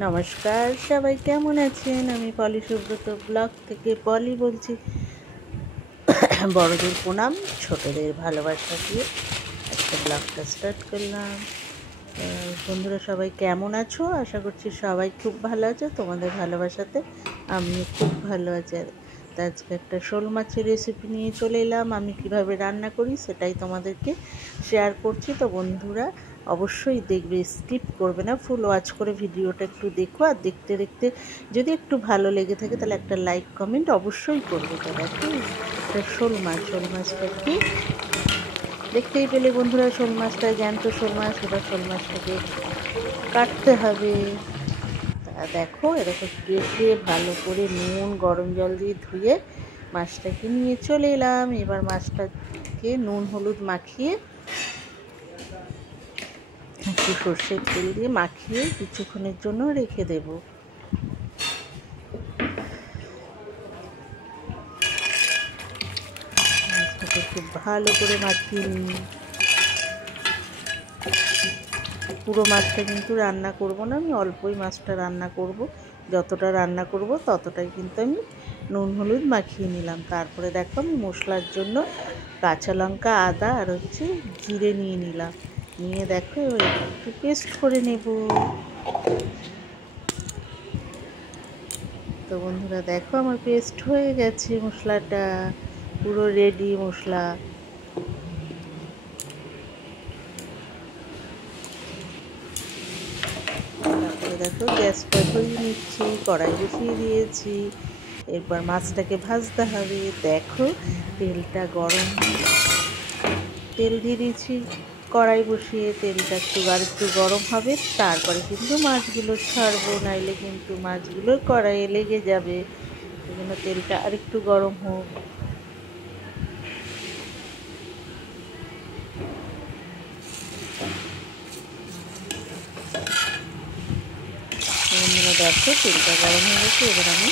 নমস্কার, সবাই কেমন আছেন? আমি পলি সুব্রত ব্লগ থেকে পলি বলছি। বড়দের প্রণাম, ছোটদের ভালোবাসা দিয়ে একটা ব্লগটা স্টার্ট করলাম। বন্ধুরা সবাই কেমন আছো? আশা করছি সবাই খুব ভালো আছো। তোমাদের ভালোবাসাতে আমিও খুব ভালো আছি। তা আজকে একটা শোল মাছের রেসিপি নিয়ে চলে এলাম। আমি কিভাবে রান্না করি সেটাই তোমাদেরকে শেয়ার করছি। তো বন্ধুরা অবশ্যই দেখবে, স্কিপ করবে না, ফুল ওয়াচ করে ভিডিওটা একটু দেখো। আর দেখতে দেখতে যদি একটু ভালো লেগে থাকে তাহলে একটা লাইক কমেন্ট অবশ্যই করবে। তো দেখো, একটা শোল মাছটা কি দেখতেই পেলে বন্ধুরা, শোল মাছটা জ্যান্ত শোল মাছ। এবার শোল মাছটাকে কাটতে হবে। তা দেখো, এরকম কেটে ভালো করে নুন গরম জল দিয়ে ধুয়ে মাছটাকে নিয়ে চলে এলাম। এবার মাছটাকে নুন হলুদ মাখিয়ে, একটু সর্ষের তেল দিয়ে মাখিয়ে কিছুক্ষণের জন্য রেখে দেব। মাছটাকে খুব ভালো করে মাখিয়ে নিই। পুরো মাছটা কিন্তু রান্না করব না, আমি অল্পই মাছটা রান্না করব। যতটা রান্না করব ততটাই কিন্তু আমি নুন হলুদ মাখিয়ে নিলাম। তারপরে দেখো, আমি মশলার জন্য কাঁচা লঙ্কা, আদা আর জিরে নিয়ে নিলাম। নিয়ে দেখো একটু পেস্ট করে নেব। তো বন্ধুরা দেখো, আমার পেস্ট হয়ে গেছে মশলাটা, পুরো রেডি মশলা। তারপরে দেখো, গ্যাসটা ধরিয়ে নিচ্ছি, কড়াই বসিয়ে দিয়েছি। এরপর মাছটাকে ভাজতে হবে। দেখো, তেলটা গরম, তেল দিয়ে দিয়েছি কড়াই বসিয়ে। তেলটা একটু গরম হবে, তারপরে কিন্তু মাছগুলো ছাড়বো, নাইলে কিন্তু মাছগুলো কড়াইয়ে লেগে যাবে। সেই জন্য তেলটা আরেকটু গরম হোক। দেখো, তেলটা গরম হয়ে গেছে। এবার আমি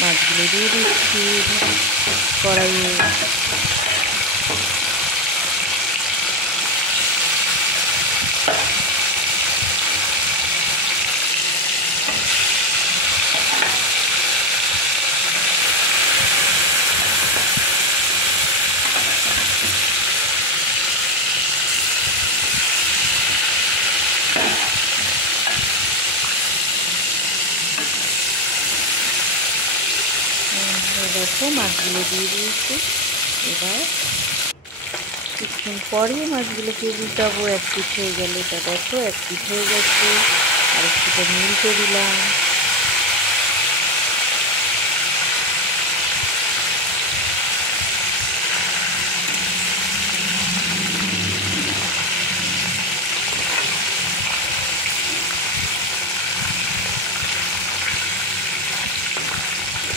মাছগুলো দিয়ে দিচ্ছি কড়াইয়ে। দেখো, মাছগুলো দিয়ে দিয়েছি। এবার কিছুক্ষণ পরে মাছগুলোকে উল্টাবো। এক পিঠ হয়ে গেলে, তা দেখো এক পিঠ হয়ে গেছে, আর একটুটা উল্টে দিলাম।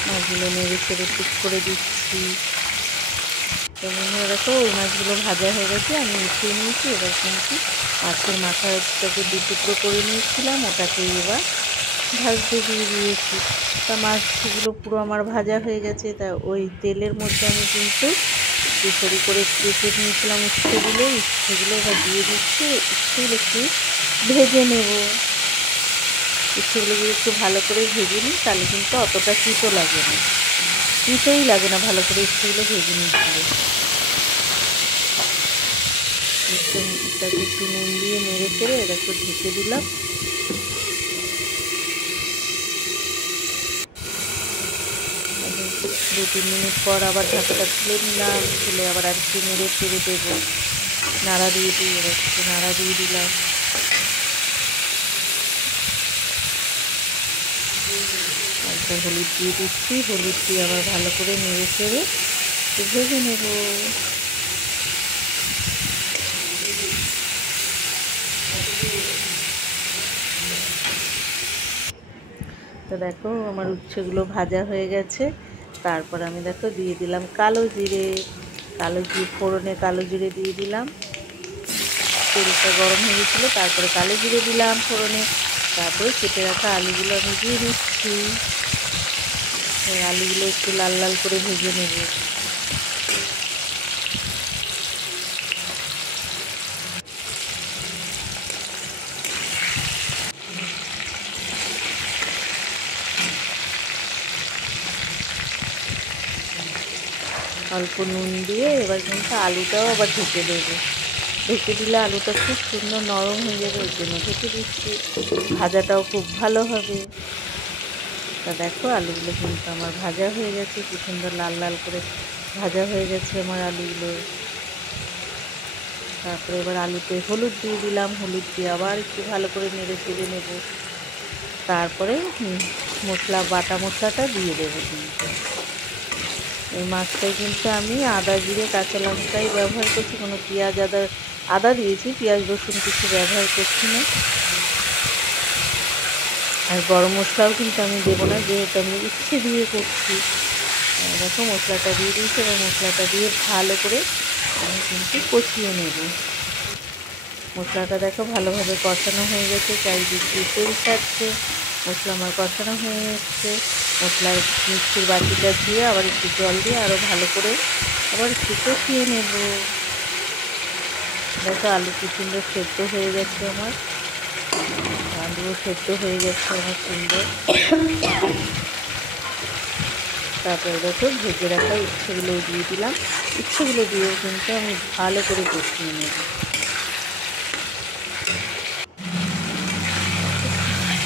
মাছগুলো নেড়ে চেড়ে ঠিক করে দিচ্ছি। তো বন্ধুরা দেখো, ওই মাছগুলো ভাজা হয়ে গেছে, আমি উঠিয়ে নিয়েছি। এবার কিন্তু মাছের মাথাটাকে দু টুকরো করে নিয়েছিলাম, ওটাকে এবার ভাজতে দিয়ে দিয়েছি। তা মাছগুলো পুরো আমার ভাজা হয়ে গেছে। তা ওই তেলের মধ্যে আমি কিন্তু একটু সরু করে কেটে নিয়েছিলাম উচ্ছেগুলো এবার দিয়ে দিচ্ছি। একটু ভেজে নেব। উচ্ছেগুলো যদি একটু ভালো করে ভেজে নিই তাহলে কিন্তু অতটা তিতো লাগে না, তিতোই লাগে না ভালো করে উচ্ছেগুলো ভেজে নিচ্ছিল। এটাকে একটু নুন দিয়ে নেড়ে চেড়ে এটা একটু ঢেকে দিলাম। দু তিন মিনিট পর আবার ঢাকাটা খুলে নিলাম। খুলে আবার আর একটু নেড়ে চেড়ে দেবো। নাড়া দিয়ে দিই, এবার একটু নাড়া দিয়ে দিলাম। তারপর হলুদ দিয়ে দিচ্ছি। হলুদ দিয়ে আবার ভালো করে নেড়ে চেড়ে একটু ভেজে নেব। তো দেখো, আমার উচ্ছেগুলো ভাজা হয়ে গেছে। তারপর আমি দেখো দিয়ে দিলাম কালো জিরে। ফোড়নে কালো জিরে দিয়ে দিলাম। তেলটা গরম হয়ে গেছিলো, তারপরে কালো জিরে দিলাম ফোড়নে। তারপরে কেটে রাখা আলুগুলো আমি দিয়ে দিচ্ছি। আলুগুলো একটু লাল লাল করে ভেজে নেব। অল্প নুন দিয়ে এবার কিন্তু আলুটাও আবার ঢেকে দেবো। ঢেকে দিলে আলুটা খুব সুন্দর নরম হয়ে যাবে, ওই জন্য ঢেকে দিচ্ছি। ভাজাটাও খুব ভালো হবে। তা দেখো আলুগুলো কিন্তু আমার ভাজা হয়ে গেছে, কি সুন্দর লাল লাল করে ভাজা হয়ে গেছে আমার আলুগুলো। তারপরে এবার আলুতে হলুদ দিয়ে দিলাম, হলুদ দিয়ে আবার একটু ভালো করে নেড়ে চেড়ে নেব। তারপরে মশলা বাটা মশলাটা দিয়ে দেবো। কিন্তু এই মাছটায় কিন্তু আমি আদা জিরে কাঁচা লঙ্কাই ব্যবহার করছি, কোনো পেঁয়াজ আদা দিয়েছি, পেঁয়াজ রসুন কিছু ব্যবহার করছি না। আর গরম মশলাও কিন্তু আমি দেবো না, যেহেতু আমি ইচ্ছে দিয়ে করছি। দেখো মশলাটা দিয়ে দিয়েছি, এবং মশলাটা দিয়ে ভালো করে আমি কিন্তু কষিয়ে নেব। মশলাটা দেখো ভালোভাবে কষানো হয়ে গেছে, চারিদিক দিয়ে তেল ছাড়ছে, মশলা আমার কষানো হয়ে এসছে। মশলার মিষ্টির বাটিটা দিয়ে আবার একটু জল দিয়ে আরও ভালো করে আবার একটু কষিয়ে নেব। দেখো আলু কি সুন্দর সেদ্ধ হয়ে গেছে আমার, আলুও সেদ্ধ হয়ে গেছে আমার সুন্দর। তারপরে দেখো ভেজে রাখা উচ্ছেগুলো দিয়ে দিলাম, উচ্ছেগুলো দিয়েও কিন্তু আমি ভালো করে কষিয়ে নেব।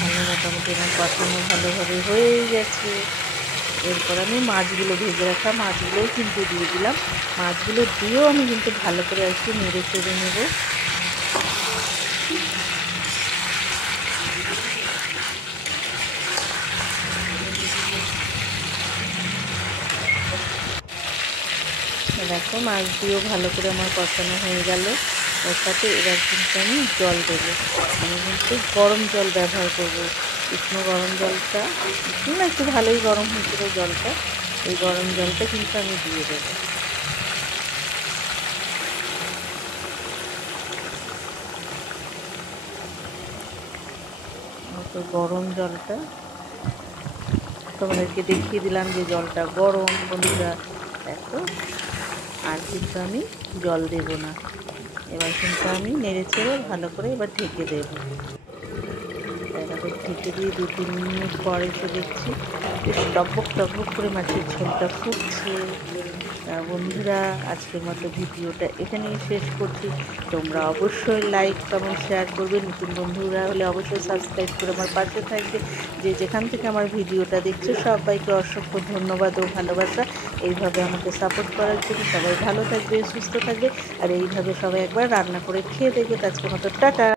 ভালো মোটামুটি আমার কষানো ভালোভাবে হয়েই গেছে। এরপর আমি মাছগুলো ভেজে রাখা মাছগুলোও কিন্তু দিয়ে দিলাম। মাছগুলো দিয়েও আমি কিন্তু ভালো করে একটু নেড়ে চেড়ে নেব। দেখো মাছ দিয়েও ভালো করে আমার কষানো হয়ে গেল। ওর সাথে এবার কিন্তু আমি জল দেবো। আমি কিন্তু গরম জল ব্যবহার করবো, উষ্ণ গরম জলটা, না একটু ভালোই গরম হয়েছিল জলটা, এই গরম জলটা কিন্তু আমি দিয়ে দেবো। তো গরম জলটা তোমাদেরকে দেখিয়ে দিলাম যে জলটা গরম, বন্ধুরা দেখো। আর কিন্তু আমি জল দেব না, এবার কিন্তু আমি নেড়ে চেড়ে ভালো করে এবার ঢেকে দেবো। দেখো ঢেকে দিয়ে 2-3 মিনিট পর এসে দেখছি বেশ টকবক টকবক করে মাছের ঝোলটা ফুটছে। বন্ধুরা আজকের মতো ভিডিওটা এখানেই শেষ করছি। তোমরা অবশ্যই লাইক কমেন্ট শেয়ার করবে, নতুন বন্ধুরা হলে অবশ্যই সাবস্ক্রাইব করে আমার পাশে থাকবে। যে যেখান থেকে আমার ভিডিওটা দেখছো সবাইকে অসংখ্য ধন্যবাদ ও ভালোবাসা। এইভাবে আমাকে সাপোর্ট করার জন্য সবাই ভালো থাকবে, সুস্থ থাকবে, আর এইভাবে সবাই একবার রান্না করে খেয়ে দেখবে। আজকের মতো টাটা।